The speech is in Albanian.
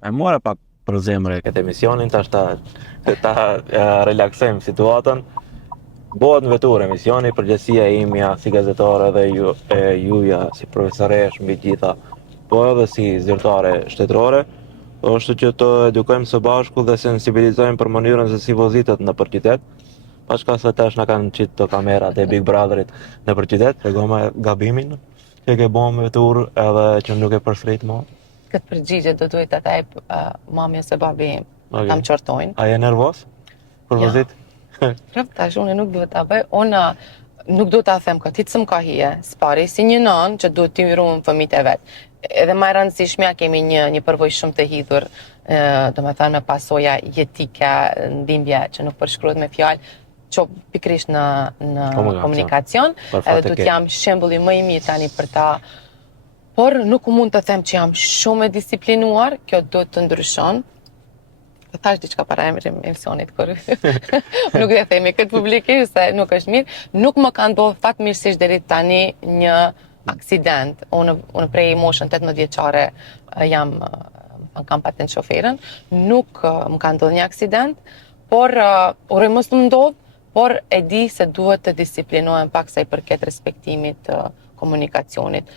E mora pak për zemre këtë emisionin, ta relaksojmë situatën. Bëhet në vetur emisioni, përgjegjësia imja si gazetare dhe juja si profesoresh mbi gjitha, po edhe si zyrtare shtetërore, është që të edukojmë së bashku dhe sensibilizojmë për mënyrën se si vozitet në për qytet. Pashka se tash na kanë qitë të kamerat e Big Brotherit në për qytet, tregome gabimin që ke bën me vetur edhe që nuk e përsërit më. Këtë përgjigje do duhet ta jep mamja se babi im. Ta më qortojnë. A je nervoz për vozit? Prap tash unë nuk duhet ta bëj. Unë nuk duhet ta them këtë, hiç s'm ka hije. Spari si një nën që duhet t'i ruajmë fëmijët e vet. Edhe më e rëndësishmja kemi një përvojë shumë të hidhur, domethënë me pasoja jetike, dhimbje që nuk përshkruhet me fjalë, që pikrisht në komunikacion, edhe du t'jam shembulli më i mirë tani për ta. Por nuk mund të them që jam shumë e disiplinuar, kjo do të ndryshon. Të thash diçka para emisionit kur nuk e themi këtë publikisht se nuk është mirë. Nuk më ka ndodhur fatmirësisht deri tani një aksident. Unë prej moshën 18 vjeçare kam patent shoferën. Nuk më ka ndodhur një aksident, por uroj mos të më ndodh, por e di se duhet të disiplinohem pak sa i përket respektimit të komunikacionit.